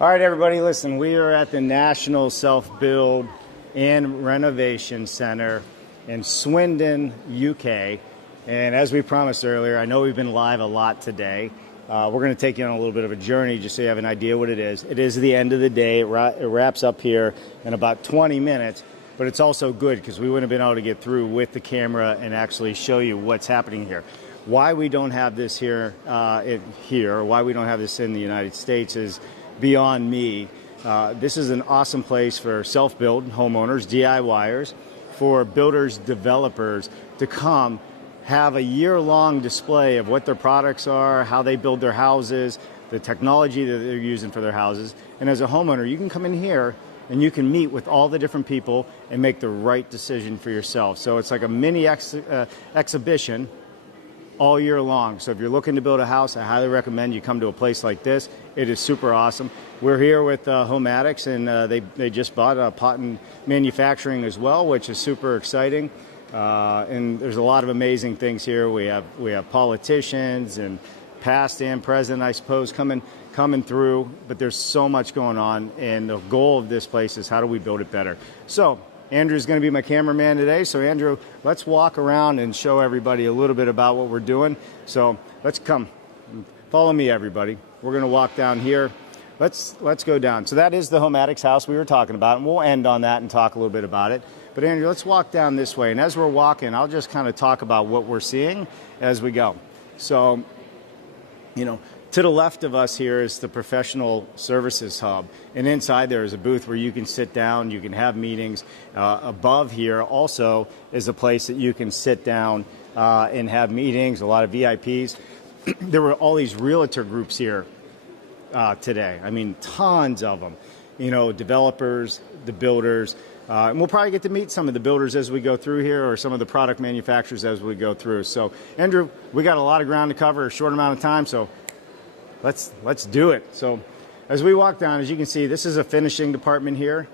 All right, everybody, listen, we are at the National Self-Build and Renovation Center in Swindon, UK. And as we promised earlier, I know we've been live a lot today. We're going to take you on a little bit of a journey just so you have an idea what it is. It is the end of the day. It wraps up here in about 20 minutes, but it's also good because we wouldn't have been able to get through with the camera and actually show you what's happening here. Why we don't have this here, why we don't have this in the United States is beyond me. This is an awesome place for self-build homeowners, DIYers, for builders, developers to come have a year-long display of what their products are, how they build their houses, the technology that they're using for their houses. And as a homeowner, you can come in here and you can meet with all the different people and make the right decision for yourself. So it's like a mini exhibition all year long. So if you're looking to build a house, I highly recommend you come to a place like this. It is super awesome. We're here with Homatics, and they just bought Potton Manufacturing as well, which is super exciting. And there's a lot of amazing things here. We have politicians and past and present, I suppose, coming through. But there's so much going on, and the goal of this place is how do we build it better. So Andrew's going to be my cameraman today. So Andrew, let's walk around and show everybody a little bit about what we're doing. So let's come. Follow me, everybody. We're going to walk down here. Let's go down. So that is the Homatics house we were talking about, and we'll end on that and talk a little bit about it. But Andrew, let's walk down this way. And as we're walking, I'll just kind of talk about what we're seeing as we go. So, you know, to the left of us here is the professional services hub. And inside there is a booth where you can sit down, you can have meetings. Above here also is a place that you can sit down and have meetings, a lot of VIPs. There were all these realtor groups here today. I mean, tons of them. You know, developers, the builders. And we'll probably get to meet some of the builders as we go through here, or some of the product manufacturers as we go through. So, Andrew, we got a lot of ground to cover, a short amount of time, so let's do it. So, as we walk down, as you can see, this is a finishing department here.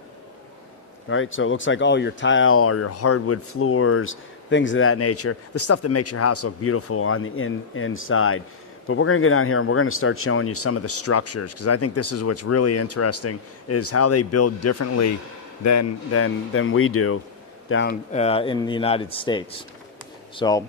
All right, so it looks like all your tile or your hardwood floors, things of that nature, the stuff that makes your house look beautiful on the inside. But we're going to go down here and we're going to start showing you some of the structures, because I think this is what's really interesting, is how they build differently than we do down in the United States. So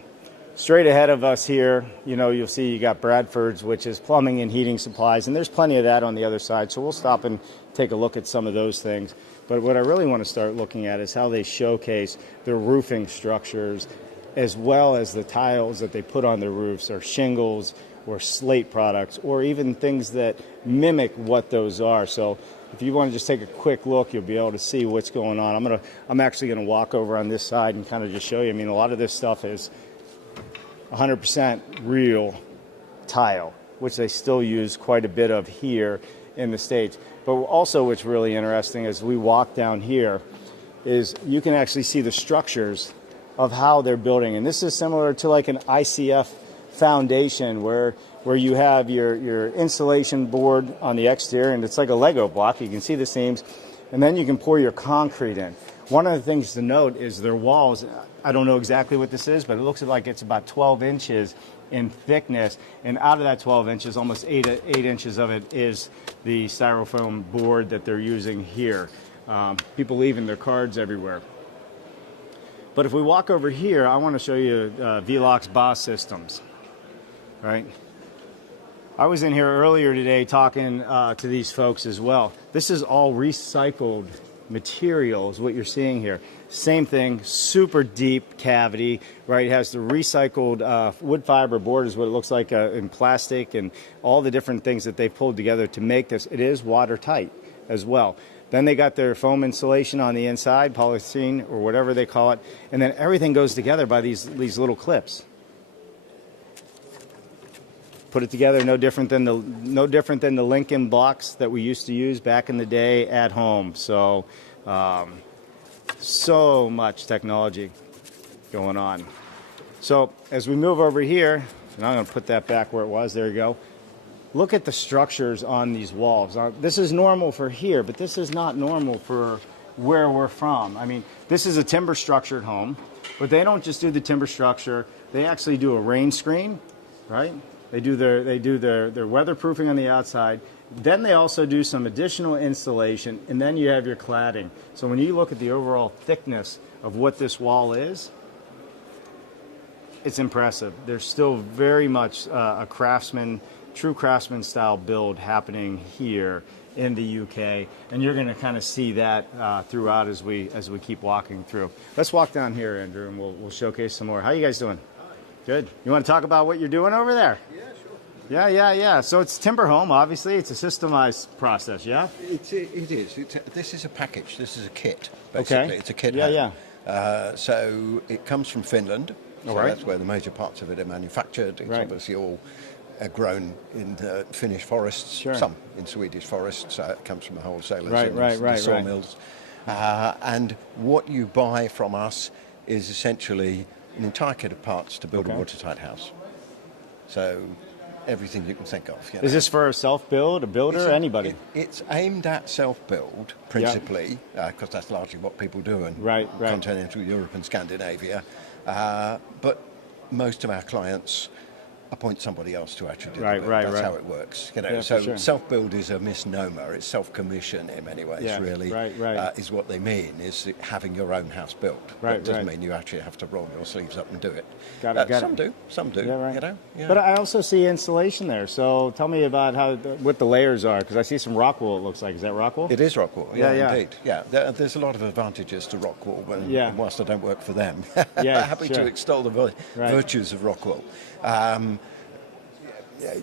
straight ahead of us here, you know, you'll see you got Bradford's, which is plumbing and heating supplies, and there's plenty of that on the other side. So we'll stop and take a look at some of those things. But what I really want to start looking at is how they showcase their roofing structures, as well as the tiles that they put on their roofs, or shingles or slate products, or even things that mimic what those are. So if you want to just take a quick look, you'll be able to see what's going on. I'm actually going to walk over on this side and kind of just show you. I mean, a lot of this stuff is 100% real tile, which they still use quite a bit of here in the States. But also what's really interesting as we walk down here is you can actually see the structures of how they're building. And this is similar to like an ICF foundation where you have your insulation board on the exterior, and it's like a Lego block. You can see the seams, and then you can pour your concrete in. One of the things to note is their walls. I don't know exactly what this is, but it looks like it's about 12 inches in thickness, and out of that 12 inches, almost 8 inches of it is the styrofoam board that they're using here. People leaving their cards everywhere. But if we walk over here, I want to show you Velox Boss Systems. Right? I was in here earlier today talking to these folks as well. This is all recycled material is what you're seeing here. Same thing, super deep cavity, right? It has the recycled wood fiber board is what it looks like in plastic, and all the different things that they've pulled together to make this. It is watertight as well. Then they got their foam insulation on the inside, polythene or whatever they call it, and then everything goes together by these little clips. Put it together, no different than the Lincoln blocks that we used to use back in the day at home. So, so much technology going on. So as we move over here, and I'm going to put that back where it was. There you go. look at the structures on these walls. This is normal for here, but this is not normal for where we're from. I mean, this is a timber structured home, but they don't just do the timber structure. They actually do a rain screen, right? They do their weatherproofing on the outside. Then they also do some additional insulation, and then you have your cladding. So when you look at the overall thickness of what this wall is, it's impressive. There's still very much a true craftsman style build happening here in the UK, and you're going to kind of see that throughout as we keep walking through. Let's walk down here, Andrew, and we'll showcase some more. How you guys doing? Good. You want to talk about what you're doing over there? Yeah, sure. Yeah. So it's timber home, obviously. It's a systemized process, yeah? It is. This is a package. This is a kit, basically. Okay. It's a kit. Yeah. So it comes from Finland. So right. That's where the major parts of it are manufactured. It's right. obviously all grown in the Finnish forests, sure. some in Swedish forests. It comes from the wholesalers right, the sawmills. And what you buy from us is essentially an entire kit of parts to build a watertight house. So everything you can think of. You know. Is this for a self-build, a builder, anybody? It's aimed at self-build, principally, because that's largely what people do in continental Europe and Scandinavia. But most of our clients appoint somebody else to actually do the build. That's how it works. You know, yeah, so sure. self-build is a misnomer. It's self-commission in many ways, really, is what they mean, is having your own house built. It doesn't mean you actually have to roll your sleeves up and do it. Got it. Some do, Yeah, right. you know. Yeah. But I also see insulation there. So tell me about what the layers are, because I see some rock wool, it looks like. Is that rock wool? It is rock wool, indeed. Yeah, there's a lot of advantages to rock wool, and whilst I don't work for them, happy to extol the virtues of rock wool.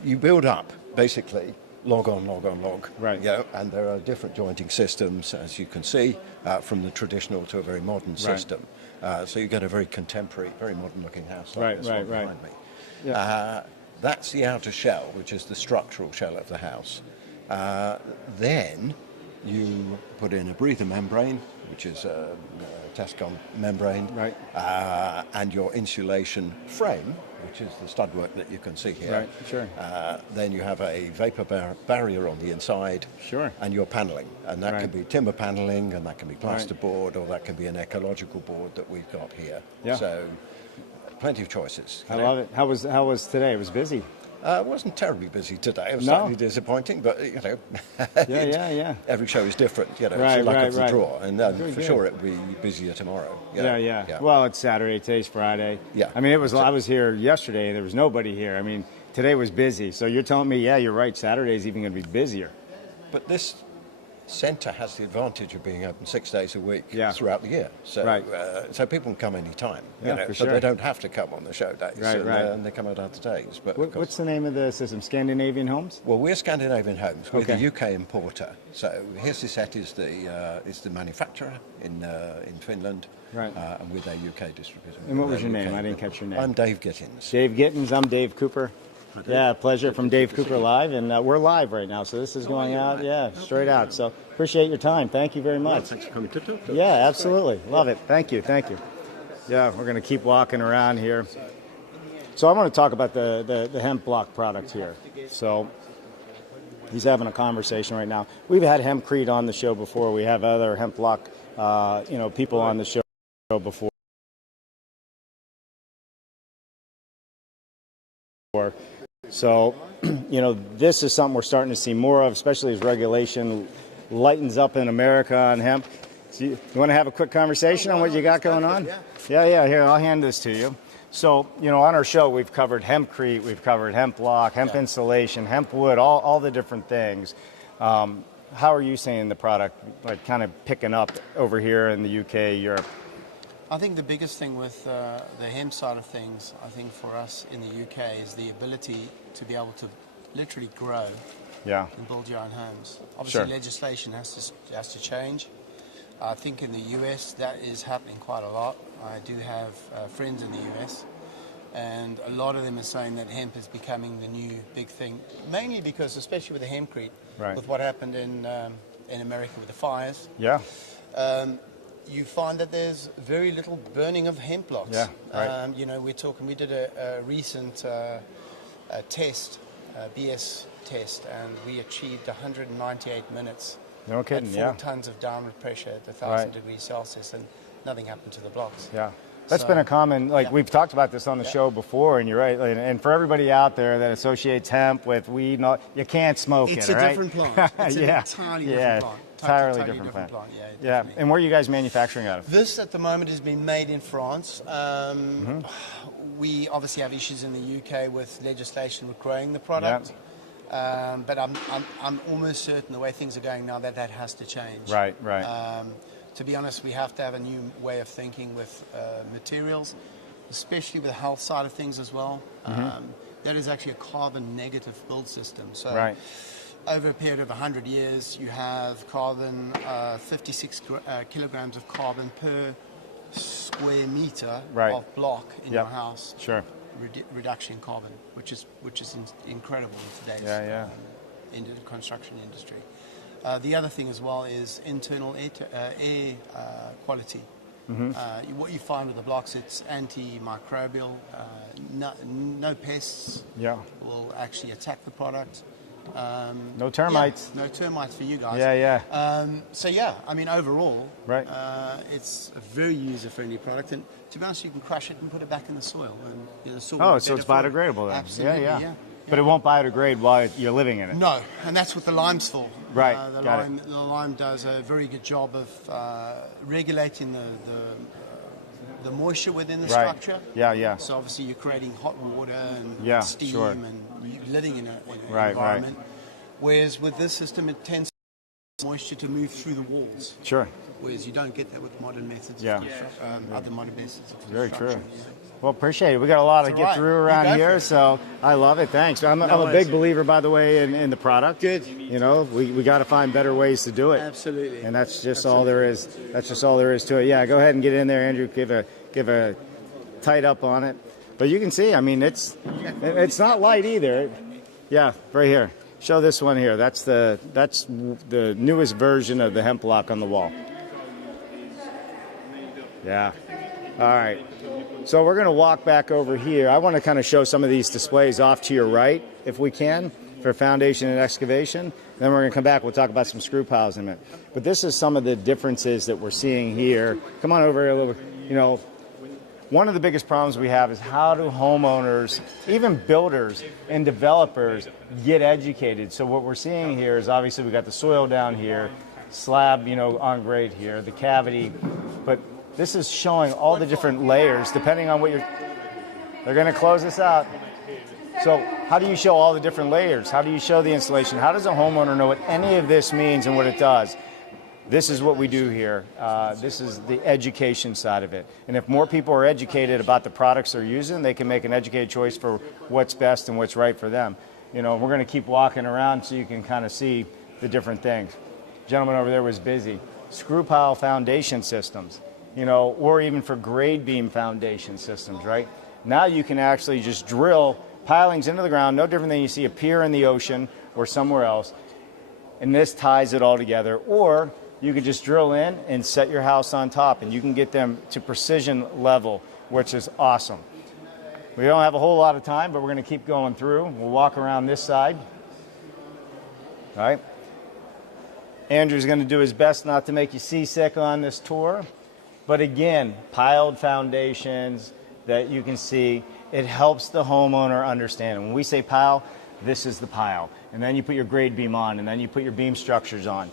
You build up, basically, log on log. Right. You know, and there are different jointing systems, as you can see, from the traditional to a very modern system. So you get a very contemporary, very modern-looking house like this one behind me. Yeah. That's the outer shell, which is the structural shell of the house. Then you put in a breather membrane, which is a Tescon membrane, and your insulation frame, which is the stud work that you can see here. Right, sure. Then you have a vapor barrier on the inside, and your paneling, and that can be timber paneling, and that can be plasterboard, or that can be an ecological board that we've got here. Yeah. So, plenty of choices. I love it. How was today? It was busy. It wasn't terribly busy today. It was slightly disappointing, but you know, every show is different. You know, it's the luck of the draw, and for sure it'll be busier tomorrow. Yeah. Well, it's Saturday. Today's Friday. Yeah. I mean, I was here yesterday. There was nobody here. I mean, today was busy. So you're telling me, you're right. Saturday's even going to be busier. But this centre has the advantage of being open 6 days a week throughout the year. So, so people can come any time. But they don't have to come on the show days. And they come at other days. But what's the name of the system? Scandinavian Homes? Well, we're Scandinavian Homes. We're the UK importer. So Hirsiset is the manufacturer in Finland. And we're their UK distributor. And what was your name? I didn't catch your name. I'm Dave Gittins. Dave Gittins. I'm Dave Cooper. Yeah, pleasure from Dave Cooper Live, and we're live right now, so this is going out, straight out. So appreciate your time. Thank you very much. Thanks for coming to talk to us. Yeah, absolutely. Love it. Thank you. Yeah, we're going to keep walking around here. So I want to talk about the hemp block product here. So he's having a conversation right now. We've had Hempcrete on the show before. We have other hemp block, people on the show before. So, this is something we're starting to see more of, especially as regulation lightens up in America on hemp. So you want to have a quick conversation on what you got going on? Yeah. Here, I'll hand this to you. So, on our show, we've covered Hempcrete, we've covered hemp block, hemp insulation, hemp wood, all the different things. How are you seeing the product, kind of picking up over here in the UK, Europe? I think the biggest thing with the hemp side of things, I think for us in the UK, is the ability to be able to literally grow and build your own homes. Obviously, legislation has to change. I think in the US that is happening quite a lot. I do have friends in the US, and a lot of them are saying that hemp is becoming the new big thing, mainly because, especially with the Hempcrete, with what happened in America with the fires. You find that there's very little burning of hemp blocks. We did a recent test BS test, and we achieved 198 minutes. No kidding, at 4 tons of downward pressure at 1,000 degrees Celsius, and nothing happened to the blocks. Yeah. That's been a common, we've talked about this on the show before, and you're right. And for everybody out there that associates hemp with weed, you can't smoke it, It's a different plant. It's an entirely different plant. Entirely different plant. Yeah. And where are you guys manufacturing out of? This at the moment has been made in France. We obviously have issues in the UK with legislation with growing the product. But I'm almost certain the way things are going now that has to change. Right. To be honest, we have to have a new way of thinking with materials, especially with the health side of things as well. That is actually a carbon negative build system. So over a period of 100 years, you have carbon, 56 kilograms of carbon per square meter of block in your house. Reduction in carbon, which is incredible in today's in the construction industry. The other thing as well is internal air quality. What you find with the blocks, it's antimicrobial. No pests will actually attack the product. No termites. No termites for you guys. So I mean, overall, it's a very user-friendly product, and to be honest, you can crush it and put it back in the soil, and the soil. So it's biodegradable then. Absolutely, But it won't biodegrade while you're living in it. No, and that's what the lime's for. Right. The lime does a very good job of regulating the moisture within the structure. So obviously you're creating hot water and steam and you're living in an environment. Whereas with this system, it tends moisture to move through the walls. Whereas you don't get that with modern methods. Other modern methods of very construction. true. Well, appreciate it. We got a lot to get through around here, so I love it. Thanks. I'm a big believer, by the way, in the product. Good. You know, we got to find better ways to do it. Absolutely. And that's just all there is. That's just all there is to it. Yeah, go ahead and get in there, Andrew. Give a tight up on it. But you can see, I mean, it's not light either. Yeah, right here. Show this one here. That's the newest version of the hemp block on the wall. Yeah. All right. So we're going to walk back over here. I want to kind of show some of these displays off to your right, if we can, for foundation and excavation. Then we're going to come back. We'll talk about some screw piles in a minute. But this is some of the differences that we're seeing here. Come on over here a little bit. You know, one of the biggest problems we have is how do homeowners, even builders and developers, get educated? So what we're seeing here is obviously we got the soil down here, slab, on grade here, the cavity, but this is showing all the different layers depending on what they're going to close this out. So how do you show all the different layers? How do you show the installation? How does a homeowner know what any of this means and what it does? This is what we do here. This is the education side of it. And if more people are educated about the products they're using, they can make an educated choice for what's best and what's right for them. We're going to keep walking around so you can kind of see the different things. Gentleman over there was busy. Screw pile foundation systems. Or even for grade beam foundation systems, right? Now you can actually just drill pilings into the ground, no different than you see a pier in the ocean or somewhere else, and this ties it all together. Or you could just drill in and set your house on top, and you can get them to precision level, which is awesome. We don't have a whole lot of time, but we're going to keep going through. We'll walk around this side. All right. Andrew's going to do his best not to make you seasick on this tour. But again, piled foundations that you can see, it helps the homeowner understand. When we say pile, this is the pile. And then you put your grade beam on, and then you put your beam structures on.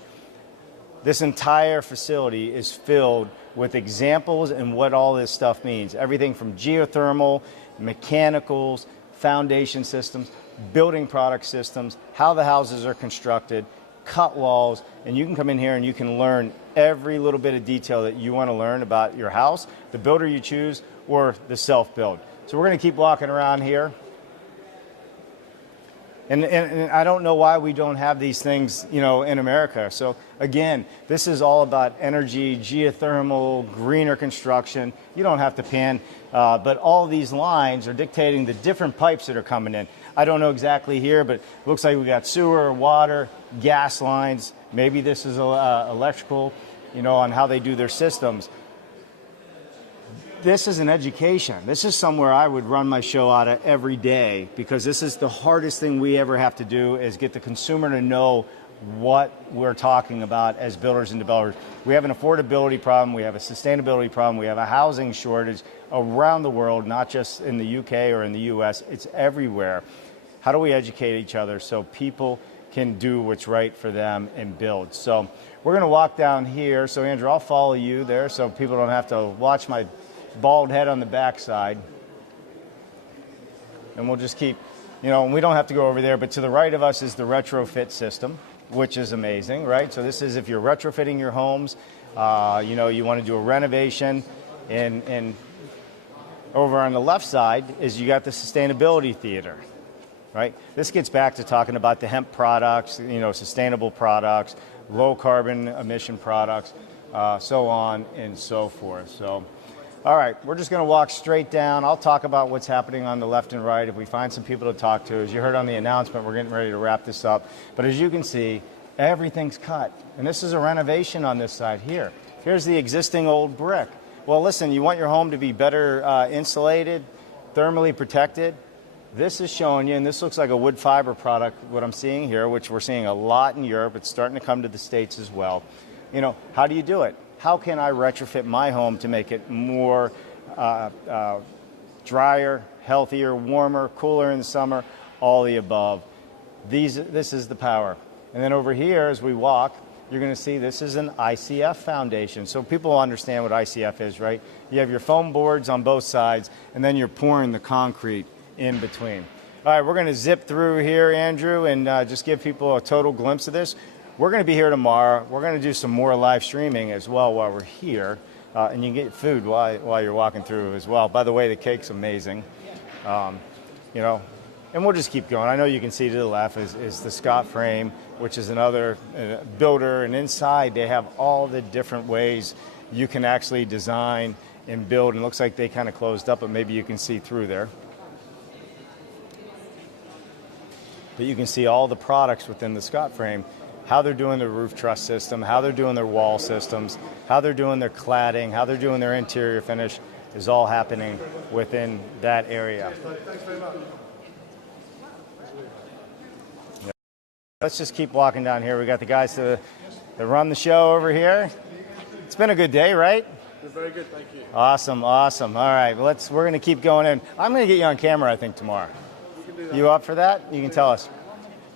This entire facility is filled with examples and what all this stuff means. Everything from geothermal, mechanicals, foundation systems, building product systems, how the houses are constructed, cut walls, and you can come in here and you can learn every little bit of detail that you want to learn about your house, the builder you choose, or the self-build. So we're going to keep walking around here. And I don't know why we don't have these things, in America. So again, this is all about energy, geothermal, greener construction. You don't have to pan, but all these lines are dictating the different pipes that are coming in. I don't know exactly here, but it looks like we got sewer, water, gas lines. Maybe this is electrical, on how they do their systems. this is an education. This is somewhere I would run my show out of every day, because this is the hardest thing we ever have to do, is get the consumer to know what we're talking about as builders and developers. We have an affordability problem, we have a sustainability problem, we have a housing shortage around the world, not just in the UK or in the US, it's everywhere. How do we educate each other so people can do what's right for them and build? So we're going to walk down here. So Andrew, I'll follow you there so people don't have to watch my bald head on the backside. And we'll just keep, you know, we don't have to go over there, but to the right of us is the retrofit system, which is amazing, right? So this is if you're retrofitting your homes, you know, you want to do a renovation, and over on the left side is you got the sustainability theater, right? This gets back to talking about the hemp products, you know, sustainable products, low carbon emission products, so on and so forth. So, all right, we're just going to walk straight down. I'll talk about what's happening on the left and right if we find some people to talk to. As you heard on the announcement, we're getting ready to wrap this up. But as you can see, everything's cut. And this is a renovation on this side here. Here's the existing old brick. Well, listen, you want your home to be better insulated, thermally protected. This is showing you, and this looks like a wood fiber product, what I'm seeing here, which we're seeing a lot in Europe. It's starting to come to the States as well. You know, how do you do it? How can I retrofit my home to make it more drier, healthier, warmer, cooler in the summer, all the above? This is the power. And then over here, as we walk, you're going to see this is an ICF foundation. So people understand what ICF is, right? You have your foam boards on both sides, and then you're pouring the concrete in between. All right, we're going to zip through here, Andrew, and just give people a total glimpse of this. We're going to be here tomorrow. We're going to do some more live streaming as well while we're here. And you can get food while you're walking through as well. By the way, the cake's amazing. You know, and we'll just keep going. I know you can see to the left is the Scott Frame, which is another builder. And inside, they have all the different ways you can actually design and build. And it looks like they kind of closed up, but maybe you can see through there. But you can see all the products within the Scott Frame, how they're doing their roof truss system, how they're doing their wall systems, how they're doing their cladding, how they're doing their interior finish is all happening within that area. Yeah. Let's just keep walking down here. We got the guys that run the show over here. It's been a good day, right? It's very good, thank you. Awesome, awesome. All right, we're going to keep going in. I'm going to get you on camera, I think, tomorrow. We can do that. You up for that? You can tell us.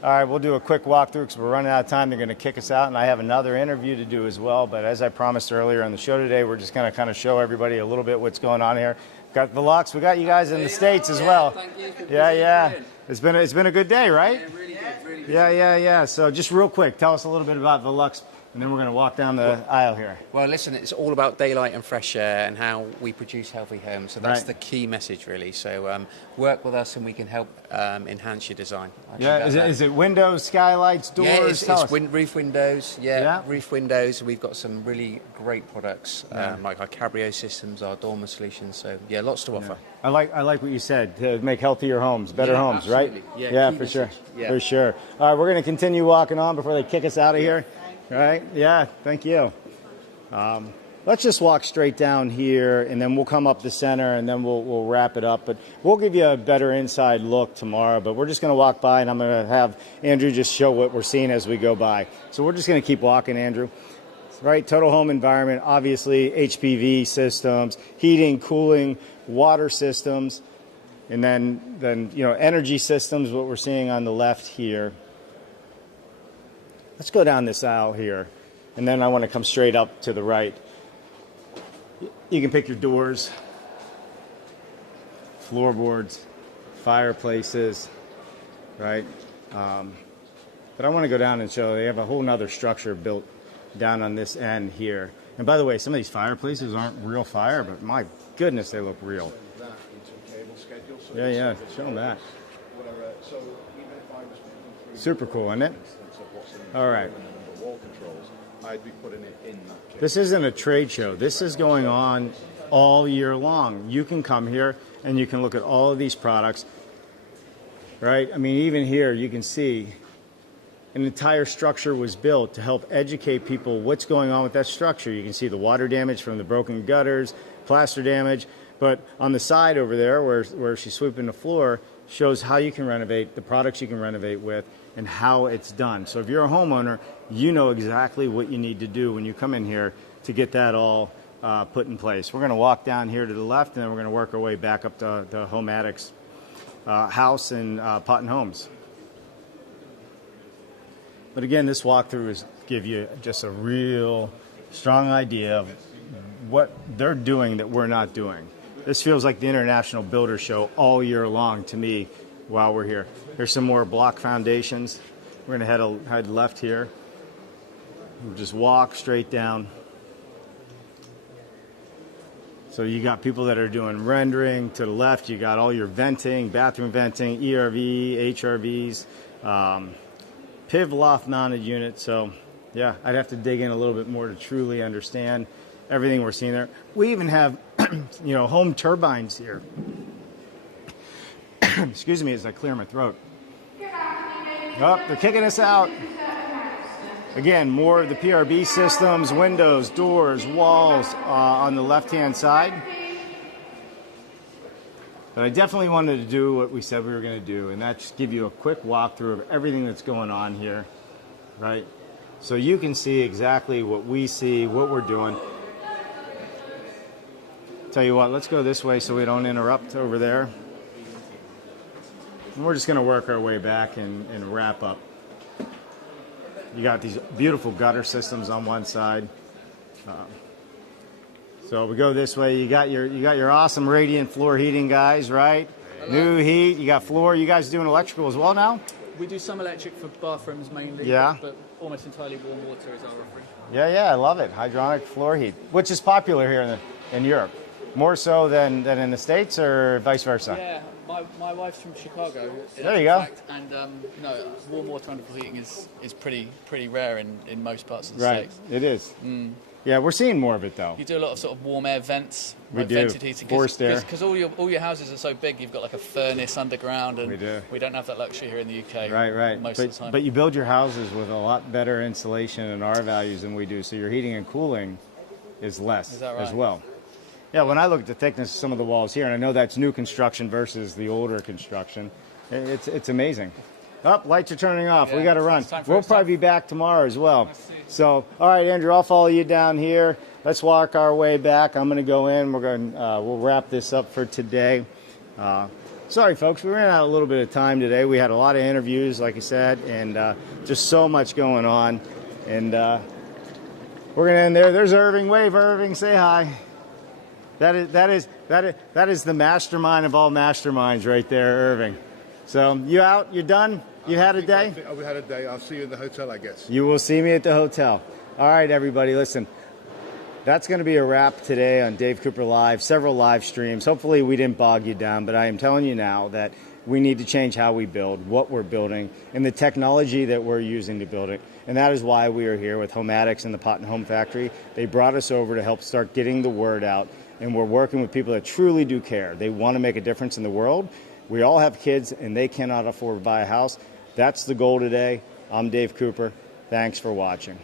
All right, we'll do a quick walkthrough because we're running out of time. They're going to kick us out, and I have another interview to do as well. But as I promised earlier on the show today, we're just going to kind of show everybody a little bit what's going on here. Got the Lux. We got you guys in the States as well. Thank you. Yeah. It's been a good day, right? Yeah, really good. Yeah. So just real quick, tell us a little bit about the Lux, and then we're going to walk down the aisle here. Well, listen, it's all about daylight and fresh air and how we produce healthy homes. So that's the key message, really. So work with us and we can help enhance your design. Yeah, is it windows, skylights, doors? Yeah, it's roof windows. Yeah, roof windows. We've got some really great products like our Cabrio systems, our dormer solutions. So yeah, lots to offer. I like what you said, to make healthier homes, better homes, absolutely. right? Yeah, for sure. Yeah. For sure. All right, we're going to continue walking on before they kick us out of here. All right? Yeah, thank you. Let's just walk straight down here, and then we'll come up the center, and then we'll wrap it up. But we'll give you a better inside look tomorrow. But we're just going to walk by, and I'm going to have Andrew just show what we're seeing as we go by. So we're just going to keep walking, Andrew. Right, total home environment, obviously HPV systems, heating, cooling, water systems, and then you know, energy systems, what we're seeing on the left here. Let's go down this aisle here, and then I want to come straight up to the right. You can pick your doors, floorboards, fireplaces, right? But I want to go down and show they have a whole nother structure built down on this end here. And by the way, some of these fireplaces aren't real fire, but my goodness, they look real. Yeah, show them that. Super cool, isn't it? All right. This isn't a trade show. This is going on all year long. You can come here and you can look at all of these products, right? I mean, even here you can see an entire structure was built to help educate people what's going on with that structure. You can see the water damage from the broken gutters, plaster damage. But on the side over there where she's sweeping the floor shows how you can renovate, the products you can renovate with, and how it's done. So if you're a homeowner, you know exactly what you need to do when you come in here to get that all put in place. We're going to walk down here to the left, and then we're going to work our way back up to the Home Addicts house in Potton Homes. But again, this walkthrough is give you just a real strong idea of what they're doing that we're not doing. This feels like the International Builder Show all year long to me while we're here. Here's some more block foundations. We're going to head left here. We'll just walk straight down. So you got people that are doing rendering. To the left, you got all your venting, bathroom venting, ERV, HRVs, PIV loft mounted unit. So yeah, I'd have to dig in a little bit more to truly understand everything we're seeing there. We even have, home turbines here. Excuse me as I clear my throat. Oh, they're kicking us out. Again, more of the PRB systems, windows, doors, walls on the left-hand side. But I definitely wanted to do what we said we were going to do, and that's give you a quick walkthrough of everything that's going on here, right? So you can see exactly what we see, what we're doing. Tell you what, let's go this way so we don't interrupt over there. And we're just going to work our way back and wrap up. You got these beautiful gutter systems on one side. So we go this way. You got your awesome radiant floor heating, guys, right? Hello. New heat. You got floor. You guys doing electrical as well now? We do some electric for bathrooms mainly. Yeah. But almost entirely warm water is our offering. Yeah, I love it. Hydronic floor heat, which is popular here in Europe, more so than in the States, or vice versa. Yeah. My wife's from Chicago. There you go. And no, warm water underfloor heating is pretty rare in most parts of the States. Right, it is. Yeah, we're seeing more of it though. You do a lot of sort of warm air vents. We do. Vented heating. Forced air. Because all your houses are so big, you've got like a furnace underground, and we do. We don't have that luxury here in the UK. Right. Most of the time. But you build your houses with a lot better insulation and R values than we do, so your heating and cooling is less Is that right? as well. Yeah, when I look at the thickness of some of the walls here, and I know that's new construction versus the older construction, it's amazing. Oh, lights are turning off. Yeah, we got to run. We'll probably be back tomorrow as well. So, all right, Andrew, I'll follow you down here. Let's walk our way back. I'm going to go in. We'll wrap this up for today. Sorry, folks, we ran out a little bit of time today. We had a lot of interviews, like I said, and just so much going on. And we're going to end there. There's Irving. Wave, Irving. Say hi. That is the mastermind of all masterminds right there, Irving. So you out? You done? You had a day? We had a day. I'll see you in the hotel, I guess. You will see me at the hotel. All right, everybody, listen. That's going to be a wrap today on Dave Cooper Live. Several live streams. Hopefully we didn't bog you down, but I am telling you now that we need to change how we build, what we're building, and the technology that we're using to build it. And that is why we are here with Home Addicts and the Potton Home Factory. They brought us over to help start getting the word out. And we're working with people that truly do care. They want to make a difference in the world. We all have kids, and they cannot afford to buy a house. That's the goal today. I'm Dave Cooper. Thanks for watching.